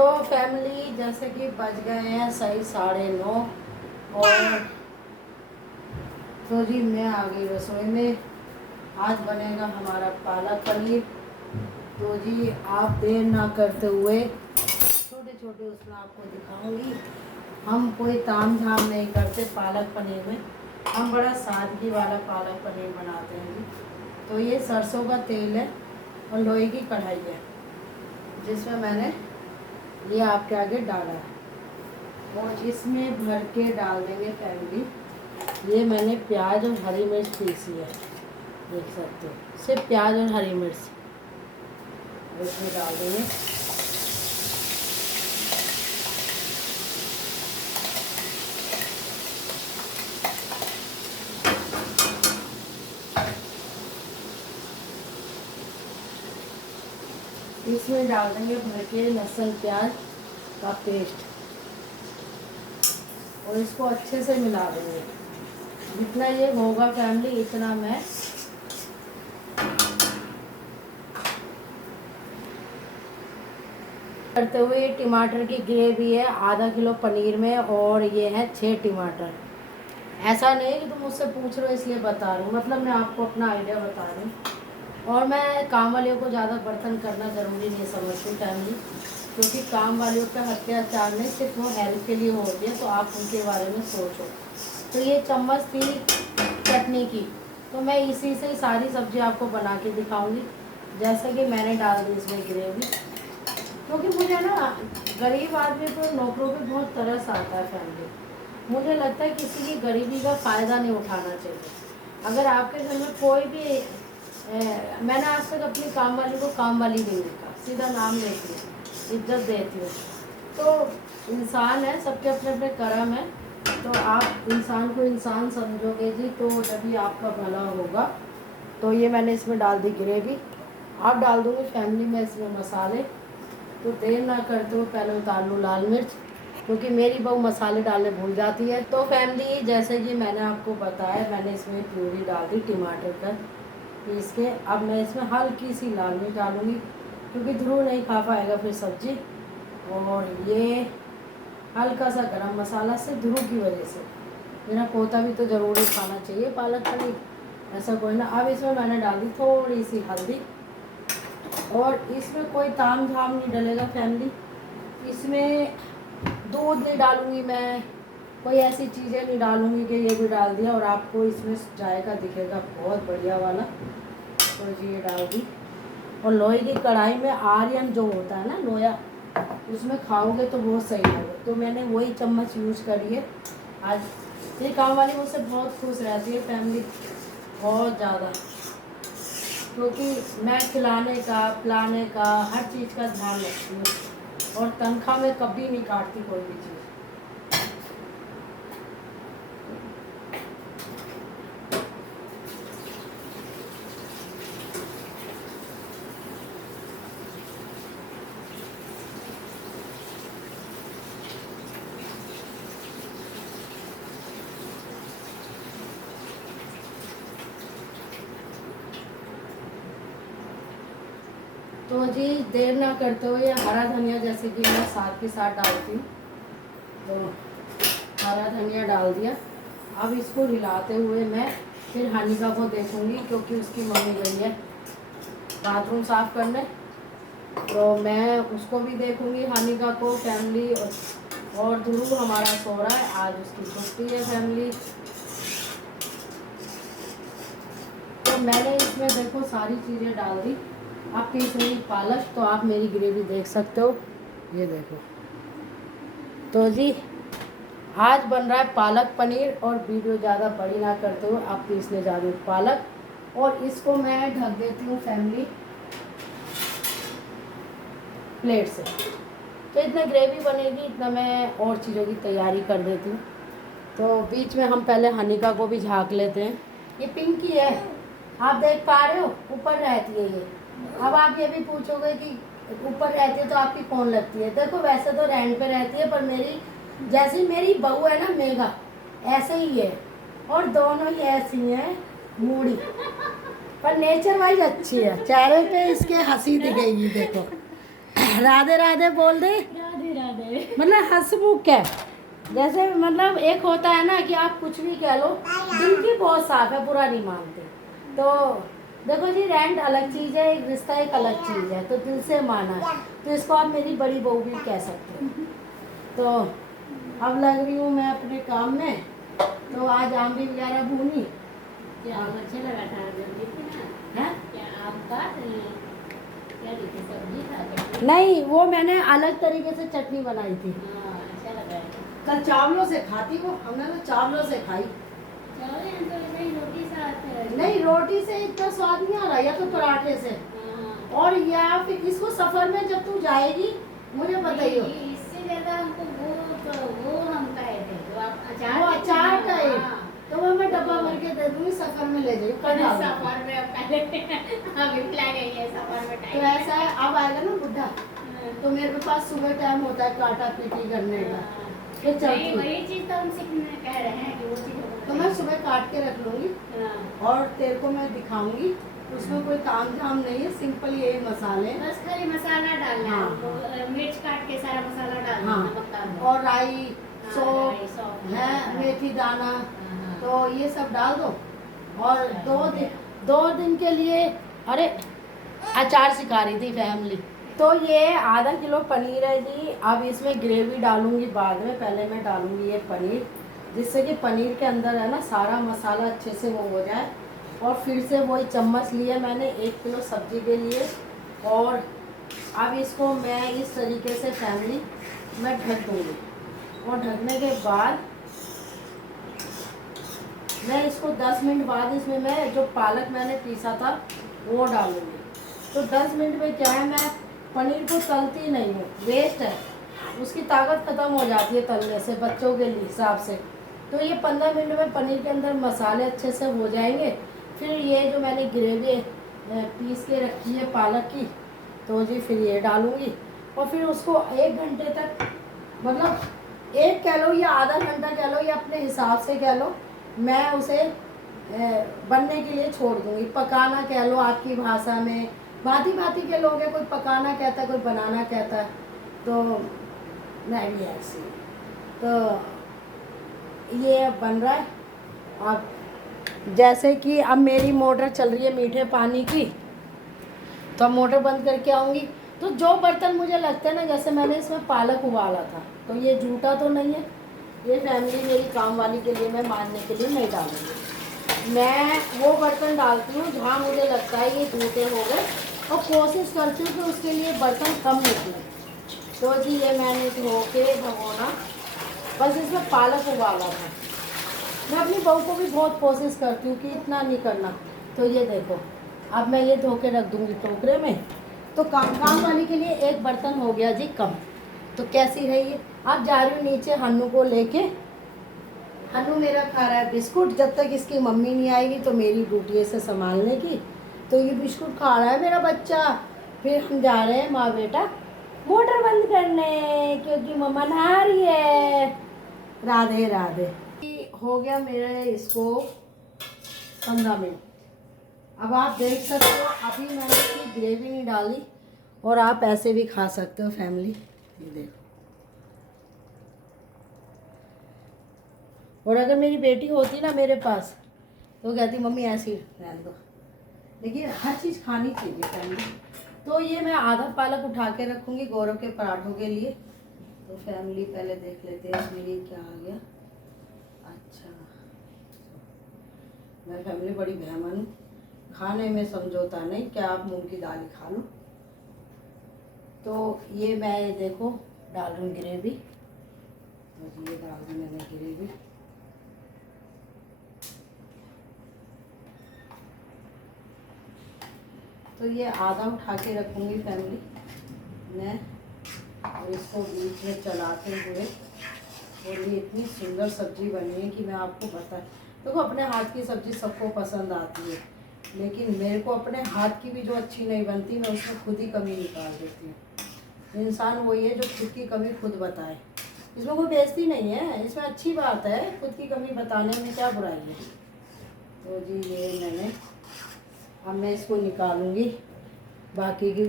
तो फैमिली जैसे कि बज गए हैं सही 9:30 और तो जी मैं आ गई रसोई में। आज बनेगा हमारा पालक पनीर। तो जी आप देर ना करते हुए छोटे छोटे उसमें आपको दिखाऊंगी। हम कोई ताम झाम नहीं करते पालक पनीर में, हम बड़ा सादगी वाला पालक पनीर बनाते हैं जी। तो ये सरसों का तेल है और लोहे की कढ़ाई है जिसमें मैंने ये आपके आगे डाला है और इसमें भर के डाल देंगे फैमिली। ये मैंने प्याज और हरी मिर्च पीसी है, देख सकते हो, सिर्फ प्याज और हरी मिर्च इसमें डाल देंगे। इसमें डाल देंगे भर के लहसुन प्याज का पेस्ट और इसको अच्छे से मिला देंगे। जितना ये होगा फैमिली इतना मैं करते हुए। टमाटर की ग्रेवी है आधा किलो पनीर में और ये है 6 टमाटर। ऐसा नहीं कि तुम मुझसे पूछ रहे हो इसलिए बता रही हूँ, मतलब मैं आपको अपना आइडिया बता रही हूँ। और मैं काम वालियों को ज़्यादा बर्तन करना ज़रूरी नहीं समझती फैमिली, क्योंकि काम वालियों का अत्याचार नहीं, सिर्फ वो हेल्प के लिए हो रही है, तो आप उनके बारे में सोचो। तो ये चम्मच थी चटनी की, तो मैं इसी से सारी सब्जी आपको बना के दिखाऊंगी। जैसे कि मैंने डाल दी इसमें ग्रेवी, क्योंकि मुझे ना गरीब आदमी को नौकरों पे बहुत तरस आता है फैमिली। मुझे लगता है किसी की गरीबी का फ़ायदा नहीं उठाना चाहिए। अगर आपके घर में कोई भी मैंने आज तक अपनी काम वाली को काम वाली नहीं देखा, सीधा नाम लेती हूँ, इज्जत देती हूँ। तो इंसान है, सबके अपने अपने कर्म है, तो आप इंसान को इंसान समझोगे जी तो जब भी आपका भला होगा। तो ये मैंने इसमें डाल दी ग्रेवी। आप डाल दूँगी फैमिली में इसमें मसाले। तो देर ना करते हो पहले उतार लूँ लाल मिर्च, क्योंकि मेरी बहू मसाले डालने भूल जाती है। तो फैमिली जैसे कि मैंने आपको बताया, मैंने इसमें प्यूरी डाल दी टमाटर का पीस के। अब मैं इसमें हल्की सी लाल मिर्च डालूँगी, क्योंकि ध्रुव नहीं खा पाएगा फिर सब्जी। और ये हल्का सा गरम मसाला से ध्रुव की वजह से, मेरा पोता भी तो ज़रूरी खाना चाहिए पालक पनीर, ऐसा कोई ना। अब इसमें मैंने डाल दी थोड़ी सी हल्दी और इसमें कोई ताम झाम नहीं डलेगा फैमिली। इसमें दूध नहीं डालूँगी मैं, कोई ऐसी चीज़ें नहीं डालूँगी कि ये भी डाल दिया और आपको इसमें जायका दिखेगा बहुत बढ़िया वाला। तो जी ये डाल दी। और लोहे की कढ़ाई में आर्यन जो होता है ना लोया, उसमें खाओगे तो बहुत सही लगेगा। तो मैंने वही चम्मच यूज़ करी है आज। ये काम वाली मुझसे बहुत खुश रहती है फैमिली, बहुत ज़्यादा, क्योंकि मैं खिलाने का पिलाने का हर चीज़ का ध्यान रखती हूँ और तनख्वाह में कभी नहीं काटती कोई भी चीज़। तो जी देर ना करते हुए हरा धनिया जैसे कि मैं साथ के साथ डालती हूँ, तो हरा धनिया डाल दिया। अब इसको हिलाते हुए मैं फिर हानिका को देखूँगी, क्योंकि उसकी मम्मी गई है बाथरूम साफ़ करने, तो मैं उसको भी देखूँगी हानिका को फैमिली। और ध्रुव हमारा सो रहा है, आज उसकी छुट्टी है फैमिली। तो मैंने इसमें देखो सारी चीज़ें डाल दी। आप पीस रही पालक, तो आप मेरी ग्रेवी देख सकते हो, ये देखो। तो जी आज बन रहा है पालक पनीर और वीडियो ज़्यादा बड़ी ना करते हुए आप पीसने जा रही हूँ पालक और इसको मैं ढक देती हूँ फैमिली प्लेट से। तो इतना ग्रेवी बनेगी, इतना मैं और चीज़ों की तैयारी कर देती हूँ। तो बीच में हम पहले हनीका को भी झाँक लेते हैं। ये पिंकी है, आप देख पा रहे हो, ऊपर रहती है ये। अब आप ये भी पूछोगे कि ऊपर रहती है तो आपकी कौन लगती है। देखो वैसे तो रेंट पे रहती है, पर मेरी जैसी मेरी बहू है ना मेघा, ऐसे ही है। और दोनों ही ऐसी हैं मूड़ी, पर नेचर वाइज अच्छी है। चेहरे पे इसके हंसी दिखेगी देखो, राधे राधे बोल दे। राधे राधे। मतलब हंसमुख है, जैसे मतलब एक होता है ना कि आप कुछ भी कह लो, दिल की बहुत साफ है, बुरा नहीं मानते। तो देखो जी, रेंट अलग चीज़ है, एक रिश्ता एक अलग चीज़ है, तो दिल से माना है, तो इसको आप मेरी बड़ी बहू भी कह सकते हो। तो अब लग रही हूँ मैं अपने काम में, तो आज आम भी वगैरह भूनी। क्या अच्छा लगा था जल्दी थी ना? है क्या आपका क्या देखी सब्जी था क्या? नहीं, वो मैंने अलग तरीके से चटनी बनाई थी। हाँ अच्छा लगा। कल चावलों से खाती वो, हमने तो चावलों से खाई। चावल यहाँ तो ऐसे ही रोटी साथ है। नहीं, रोटी से इतना स्वाद नहीं आ रहा, या तो पराठे से, हाँ। और या फिर इसको सफर में जब तू जाएगी मुझे बताइयो। नहीं, इससे ज्यादा हमको वो हम कहे थे जो आप अचार वो अचार का है, हाँ। तो वो मैं डब्बा भर के दे दूंगी, सफर में ले जाइए कल डाल दूंगी। सफर में अब पहले अभी खिला गई है सफर में तो टाइम। ऐसा है, अब आएगा ना बुढ़ा, तो मेरे पास सुबह टाइम होता है काटा पीटी करने का, फिर नहीं चलती हूँ। वही चीज तो हम सीखने कह रहे हैं कि वो चीज तो मैं सुबह काट के रख लूंगी, और तेरे को मैं दिखाऊंगी, उसमें कोई ताम झाम नहीं है, सिंपल यही मसाले हैं। बस खाली मसाला डालना है। हाँ। मिर्च काट के सारा मसाला डालना हाँ, नमक डाल दो। और राई, हाँ, सौंफ राई, सौंफ, है, हाँ। मेथी दाना, हाँ। तो ये सब डाल दो। और 2 दिन के लिए, अरे अचार सिखा रही थी फैमिली। तो ये आधा किलो पनीर है जी। अब इसमें ग्रेवी डालूंगी बाद में, पहले मैं डालूंगी ये पनीर, जिससे कि पनीर के अंदर है ना सारा मसाला अच्छे से वो हो जाए। और फिर से वही चम्मच लिए मैंने 1 किलो सब्जी के लिए, और अब इसको मैं इस तरीके से फैमिली मैं ढक दूँगी, और ढकने के बाद मैं इसको 10 मिनट बाद इसमें मैं जो पालक मैंने पीसा था वो डालूंगी। तो 10 मिनट में क्या है, मैं पनीर को तलती नहीं हूँ, वेस्ट है, उसकी ताकत ख़त्म हो जाती है तलने से बच्चों के लिए हिसाब से। तो ये 15 मिनट में पनीर के अंदर मसाले अच्छे से हो जाएंगे। फिर ये जो मैंने ग्रेवी पीस के रखी है पालक की, तो जी फिर ये डालूंगी, और फिर उसको 1 घंटे तक, मतलब 1 कह लो या आधा घंटा कह लो या अपने हिसाब से कह लो, मैं उसे बनने के लिए छोड़ दूंगी। पकाना कह लो आपकी भाषा में, भांति भांति के लोग हैं, कोई पकाना कहता है, कोई बनाना कहता है, तो मैं भी ऐसी। तो ये अब बन रहा है। अब जैसे कि अब मेरी मोटर चल रही है मीठे पानी की, तो अब मोटर बंद करके आऊँगी। तो जो बर्तन मुझे लगता है ना, जैसे मैंने इसमें पालक उबाला था, तो ये जूठा तो नहीं है, ये फैमिली मेरी काम वाली के लिए मैं मारने के लिए नहीं डालूंगी। मैं वो बर्तन डालती हूँ जहाँ मुझे लगता है ये जूठे हो गए, और कोशिश करती हूँ कि उसके लिए बर्तन कम निकले। तो जी ये मैंने धो के भगोना, बस इसमें पालक उबाला था। मैं अपनी बहू को भी बहुत कोशिश करती हूँ कि इतना नहीं करना। तो ये देखो, अब मैं ये धो के रख दूँगी टोकरे में। तो काम वाली के लिए एक बर्तन हो गया जी कम। तो कैसी रही है। अब जा रही हूँ नीचे हन्नू को लेके। हन्नू मेरा खा रहा है बिस्कुट, जब तक इसकी मम्मी नहीं आएगी तो मेरी ड्यूटी है इसे संभालने की। तो ये बिस्कुट खा रहा है मेरा बच्चा। फिर हम जा रहे हैं माँ बेटा मोटर बंद करने, क्योंकि मम्मा नहा रही है। राधे राधे। हो गया मेरे इसको 15 मिनट। अब आप देख सकते हो, अभी मैंने इसकी ग्रेवी नहीं डाली, और आप ऐसे भी खा सकते हो फैमिली। ये देखो, और अगर मेरी बेटी होती ना मेरे पास, तो कहती मम्मी ऐसी रहने दो। देखिए हर चीज़ खानी चाहिए फैमिली। तो ये मैं आधा पालक उठा के रखूँगी गौरव के पराठों के लिए। तो फैमिली पहले देख लेते हैं इसमें ये क्या आ गया। अच्छा, मैं फैमिली बड़ी मेहमान हूँ, खाने में समझौता नहीं, क्या आप मूंग की दाल ही खा लो। तो ये मैं देखो डाल रही हूँ ग्रेवी। तो ये डाल दी मैंने ग्रेवी। तो ये आधा उठा के रखूँगी फैमिली मैं, और इसको बीच में चलाते हुए। और ये इतनी सुंदर सब्ज़ी बनी है कि मैं आपको बता, देखो अपने हाथ की सब्ज़ी सबको पसंद आती है, लेकिन मेरे को अपने हाथ की भी जो अच्छी नहीं बनती, मैं उसमें खुद ही कमी निकाल देती हूँ। इंसान वही है जो खुद की कमी खुद बताए। इसमें कोई बेइज्जती नहीं है, इसमें अच्छी बात है, खुद की कमी बताने में क्या बुराई है। तो जी ये मैंने, अब मैं इसको निकालूंगी बाकी की